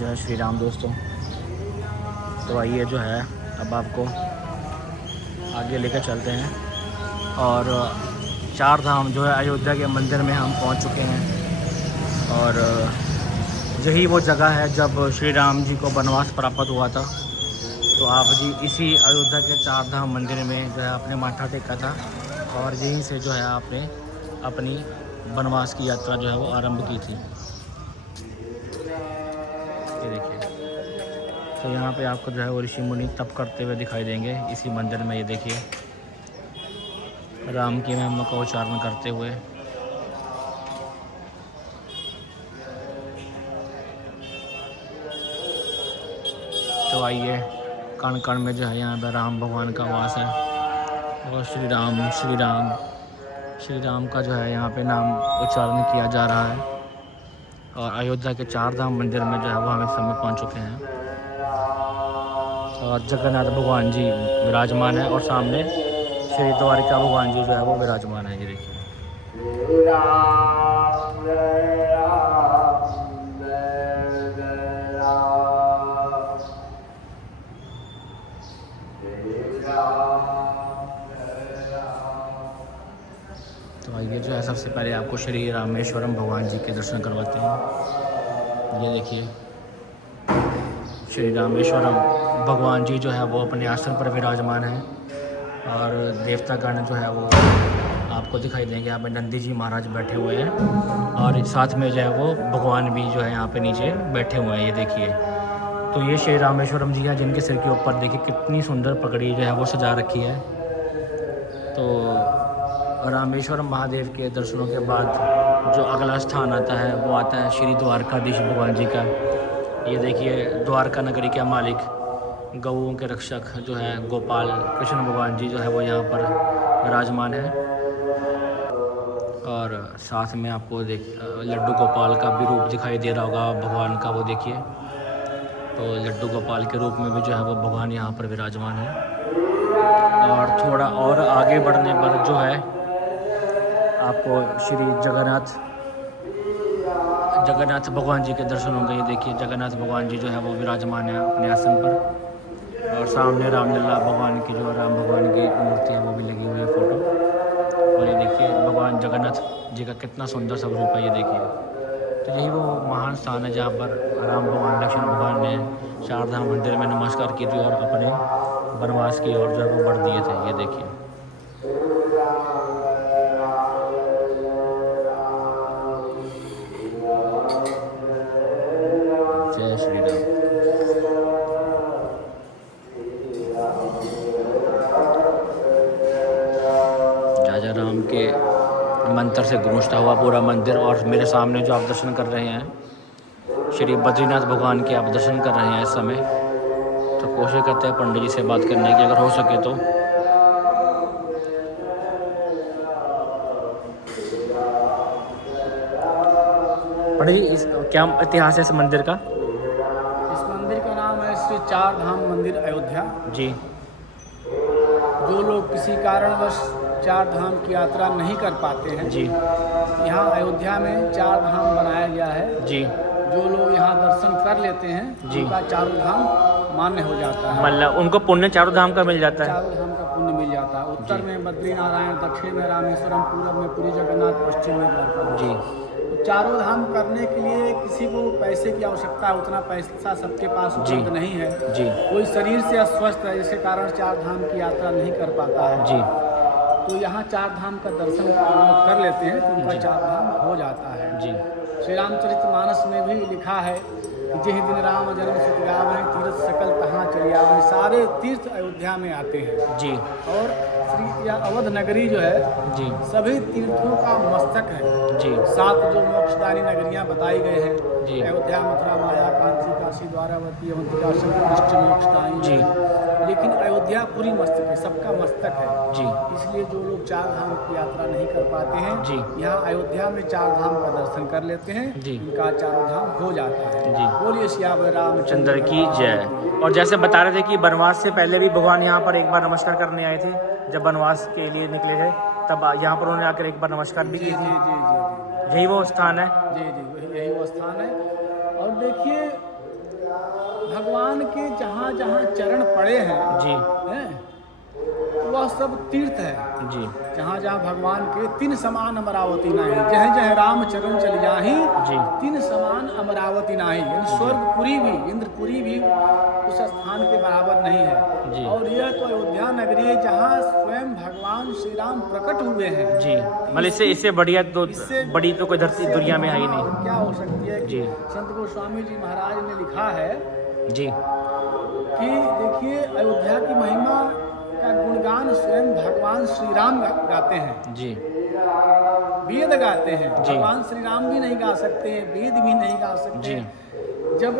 जो है श्री राम दोस्तों। तो आइए जो है अब आपको आगे लेकर चलते हैं और चार धाम जो है अयोध्या के मंदिर में हम पहुंच चुके हैं। और यही वो जगह है जब श्री राम जी को वनवास प्राप्त हुआ था। तो आप जी इसी अयोध्या के चार धाम मंदिर में जो है आपने माथा टेका था और यहीं से जो है आपने अपनी वनवास की यात्रा जो है वो आरंभ की थी। ये देखिए, तो यहाँ पे आपको जो है वो ऋषि मुनि तप करते हुए दिखाई देंगे इसी मंदिर में। ये देखिए, राम की महिमा का उच्चारण करते हुए। तो आइए, कण कण में जो है यहाँ पे राम भगवान का वास है और श्री राम श्री राम का जो है यहाँ पे नाम उच्चारण किया जा रहा है। और अयोध्या के चार धाम मंदिर में जो है वो हम इस समय पहुँच चुके हैं और जगन्नाथ भगवान जी विराजमान है और सामने श्री द्वारिका भगवान जी जो है वो विराजमान है। ये देखिए, तो आइए जो है सबसे पहले आपको श्री रामेश्वरम भगवान जी के दर्शन करवाते हैं। ये देखिए, श्री रामेश्वरम भगवान जी जो है वो अपने आसन पर विराजमान है और देवतागण जो है वो आपको दिखाई देंगे। यहाँ पे नंदी जी महाराज बैठे हुए हैं और साथ में जो है वो भगवान भी जो है यहाँ पे नीचे बैठे हुए हैं। ये देखिए, तो ये श्री रामेश्वरम जी हैं जिनके सिर के ऊपर देखिए कितनी सुंदर पगड़ी जो है वो सजा रखी है। तो रामेश्वरम महादेव के दर्शनों के बाद जो अगला स्थान आता है वो आता है श्री द्वारकाधीश भगवान जी का। ये देखिए, द्वारका नगरी के मालिक, गऊओं के रक्षक जो है गोपाल कृष्ण भगवान जी जो है वो यहाँ पर विराजमान है। और साथ में आपको लड्डू गोपाल का भी रूप दिखाई दे रहा होगा भगवान का, वो देखिए। तो लड्डू गोपाल के रूप में भी जो है वो भगवान यहाँ पर विराजमान है। और थोड़ा और आगे बढ़ने पर जो है आपको श्री जगन्नाथ भगवान जी के दर्शन होंगे। ये देखिए, जगन्नाथ भगवान जी जो है वो विराजमान है अपने आसन पर और सामने रामलला भगवान की जो राम भगवान की मूर्ति है वो भी लगी हुई है फोटो। और ये देखिए, भगवान जगन्नाथ जी का कितना सुंदर सब रूप है। ये देखिए, तो यही वो महान स्थान है जहाँ पर राम भगवान लक्ष्मण भगवान ने चारधाम मंदिर में नमस्कार की थी और अपने वनवास की ओर जो है वो बढ़ दिए थे। ये देखिए, जय श्री राम। राजा राम के मंत्र से गूंजता हुआ पूरा मंदिर। और मेरे सामने जो आप दर्शन कर रहे हैं श्री बद्रीनाथ भगवान के आप दर्शन कर रहे हैं इस समय। तो कोशिश करते हैं पंडित जी से बात करने की, अगर हो सके तो। पंडित जी, इस क्या इतिहास है इस मंदिर का? इस मंदिर का नाम है श्री चार धाम मंदिर अयोध्या। जी। जो लोग किसी कारणवश चार धाम की यात्रा नहीं कर पाते हैं, जी यहाँ अयोध्या में चार धाम बनाया गया है। जी। जो लोग यहाँ दर्शन कर लेते हैं जी। उनका चारों धाम मान्य हो जाता है। मतलब उनको पुण्य चारों धाम का मिल जाता है। चारों धाम का पुण्य मिल जाता है। उत्तर में बद्रीनारायण, दक्षिण में रामेश्वरम, पूर्व में पुरी जगन्नाथ, पश्चिम में द्वारका। जी। तो चारों धाम करने के लिए किसी को पैसे की आवश्यकता है, उतना पैसा सबके पास उपलब्ध नहीं है। जी। कोई शरीर से अस्वस्थ है जिसके कारण चार धाम की यात्रा नहीं कर पाता है। जी। तो यहाँ चार धाम का दर्शन लोग कर लेते हैं तो उनका चार धाम हो जाता है। जी। श्री रामचरितमानस में भी लिखा है कि जिस दिन राम जन्म सुत गावै, तीर्थ सकल तहाँ चले आवै। सारे तीर्थ अयोध्या में आते हैं। जी। और श्री यह अवध नगरी जो है जी। सभी तीर्थों का मस्तक है। जी। 7 जो मोक्षदायी नगरियाँ बताई गए हैं, जी। अयोध्या, मथुरा, माया, काशी, काशी, द्वारावती, अवंतिका, संकृष्ट मोक्षदायी। जी। लेकिन अयोध्या पूरी मस्तक है, सबका मस्तक है। जी। इसलिए जो लोग चार धाम की यात्रा नहीं कर पाते हैं, जी। यहाँ अयोध्या में चार धाम का दर्शन कर लेते हैं, जी। इनका चारों धाम हो जाता है। जी। बोलिए सियावर चंद्र रामचंद्र की जय। और जैसे बता रहे थे कि वनवास से पहले भी भगवान यहाँ पर एक बार नमस्कार करने आए थे, जब वनवास के लिए निकले थे तब यहाँ पर उन्होंने आकर एक बार नमस्कार भी जी की जी थी। जी जी जी यही वो स्थान है। जी जी, यही वो स्थान है। और देखिए, भगवान के जहाँ जहाँ चरण पड़े हैं, जी वह सब तीर्थ है। जी जहाँ जहाँ भगवान के तीन समान अमरावती नाही, जहाँ जहाँ राम चरण चल जाही जी तीन समान अमरावती नाही। यानी स्वर्गपुरी भी, इंद्रपुरी भी उस स्थान के बराबर नहीं जी। है। और यह तो अयोध्या नगरी है जहाँ स्वयं भगवान श्री राम प्रकट हुए हैं। जी, मतलब इससे बढ़िया तो बड़ी तो कोई धरती दुनिया में है ही नहीं। क्या हो सकती है जी। कि संत गोस्वामी जी महाराज ने लिखा है जी कि देखिए अयोध्या की महिमा का गुणगान स्वयं भगवान श्री राम गाते हैं, जी वेद गाते हैं। जी। भगवान श्री राम भी नहीं गा सकते, वेद भी नहीं गा सकते। जी जब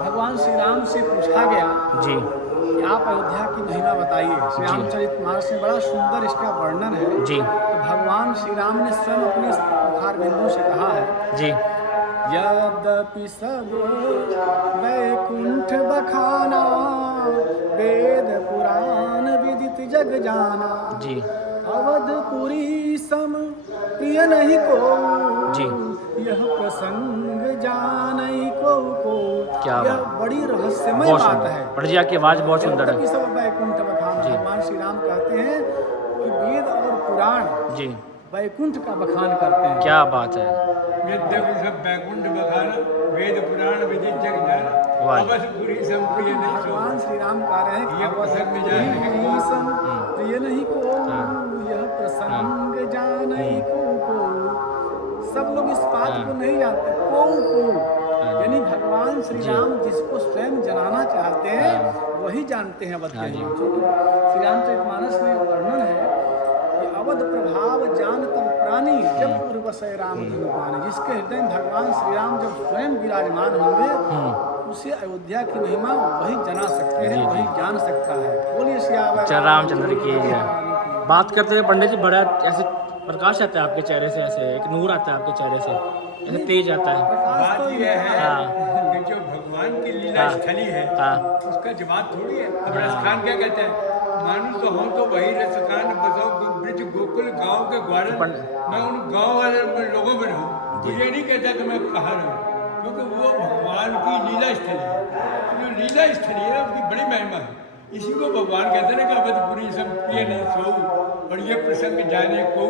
भगवान श्री राम से पूछा गया जी कि आप अयोध्या की महिमा बताइए, श्री जी। रामचरितमानस में बड़ा सुंदर इसका वर्णन है। जी तो भगवान श्री राम ने स्वयं अपने मुखार बिंदु से कहा है, जी यद्यपि सब वैकुंठ बखाना, वेद पुराण विदित जग जाना, जी अवधपुरी सम प्रिय नहीं को, जी। यह प्रसंग जानई को क्या यह बात। बड़ी रहस्यमय बहुत बात सुंदर, है। पंडित जी आपकी आवाज़ बहुत सुंदर यद्यपि है। सब वैकुंठ बखाना, जी। भगवान श्री राम कहते हैं कि वेद और पुराण जी वैकुंठ का बखान करते हैं। क्या बात है। यद्यपि सब बैकुंठ बखाना, वेद पुराण विदित जग जाना, वाह। अवधपुरी सम प्रिय नहीं सो। भगवान श्री राम कह रहे हैं कि ये प्रसंग जाने सम प्रिय नहीं को, यह प्रसंग जानई को। सब लोग इस बात को नहीं जानते, को यानी भगवान श्री राम जिसको स्वयं जनाना चाहते हैं वही जानते हैं अवध के लोग। श्री रामचरितमानस में वर्णन है कि अवध प्रभाव जान तब प्राणी, जब पूर्वसय राम धनु पानी। जिसके हृदय में भगवान श्री राम जब स्वयं विराजमान होंगे उसे अयोध्या की महिमा वही जना सकते हैं, वही जान सकता है। बोलिए सियावर चल रामचंद्र की जय। बात करते हैं पंडित जी, बड़ा ऐसे प्रकाश आता है आपके चेहरे से, ऐसे एक नूर आता है आपके चेहरे से, ऐसे तेज आता है। बात यह है हाँ। कि जो भगवान की लीला हाँ। स्थली है हाँ उसका जवाब थोड़ी है। अब रसखान क्या कहते हैं, मानुष तो हो तो वही रसखान बसो ब्रज गोकुल गांव के ग्वारन, मैं उन गांव वाले लोगों में रहूं। तो ये नहीं कहता कि मैं कहाँ रहूं, क्योंकि वो भगवान की लीला स्थली है। जो लीला स्थली है उसकी बड़ी महिमा है। इसी को भगवान कहते हैं कि अवधपुरी सब प्रिय नहीं सो, और ये प्रसंग जाने को।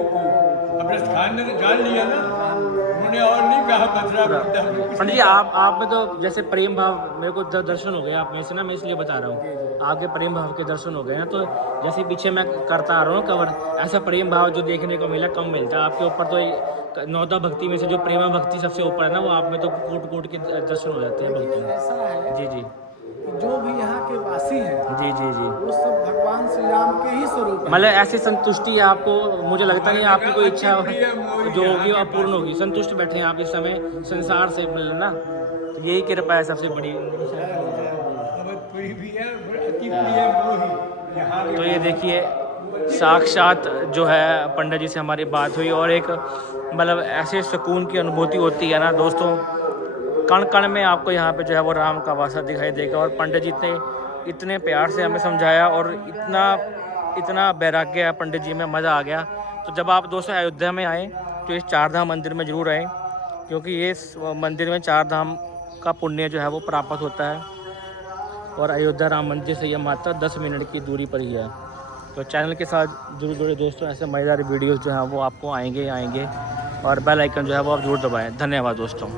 अब रसखान ने तो जान लिया ना, उन्होंने और नहीं कहा मथुरा वृंदावन। पंडित जी आप में तो जैसे प्रेम भाव मेरे को दर्शन हो गए आप में से ना, मैं इसलिए बता रहा हूँ आपके प्रेम भाव के दर्शन हो गए हैं। तो जैसे पीछे मैं करता आ रहा हूँ कवर, ऐसा प्रेम भाव जो देखने को मिला कम मिलता है आपके ऊपर। तो नौदा भक्ति में से जो प्रेमा भक्ति सबसे ऊपर है ना, वो आप में तो कोट कोट के दर्शन हो जाते हैं भक्तों में। ऐसा है जी जी कि जो भी यहाँ के वासी हैं जी जी जी। वो सब भगवान श्री राम के ही स्वरूप हैं। मतलब ऐसी संतुष्टि है आपको, मुझे लगता नहीं आपकी कोई इच्छा जो होगी वो पूर्ण होगी। संतुष्ट बैठे हैं आप इस समय संसार से ना, तो यही कृपा है सबसे बड़ी। अवधपुरी भी है, अति प्रिय मोही यहाँ भी। तो ये देखिए साक्षात जो है पंडित जी से हमारी बात हुई, और एक मतलब ऐसे सुकून की अनुभूति होती है ना दोस्तों, कण कण में आपको यहाँ पे जो है वो राम का वासा दिखाई देगा। और पंडित जी ने इतने प्यार से हमें समझाया, और इतना वैराग्य है पंडित जी में, मज़ा आ गया। तो जब आप दोस्तों अयोध्या में आएँ तो इस चारधाम मंदिर में ज़रूर आएँ, क्योंकि ये मंदिर में चारधाम का पुण्य जो है वो प्राप्त होता है। और अयोध्या राम मंदिर से यह मात्र 10 मिनट की दूरी पर ही है। तो चैनल के साथ जरूर जुड़े दोस्तों, ऐसे मज़ेदार वीडियोस जो हैं वो आपको आएंगे। और बेल आइकन जो है वो आप जरूर दबाएं। धन्यवाद दोस्तों।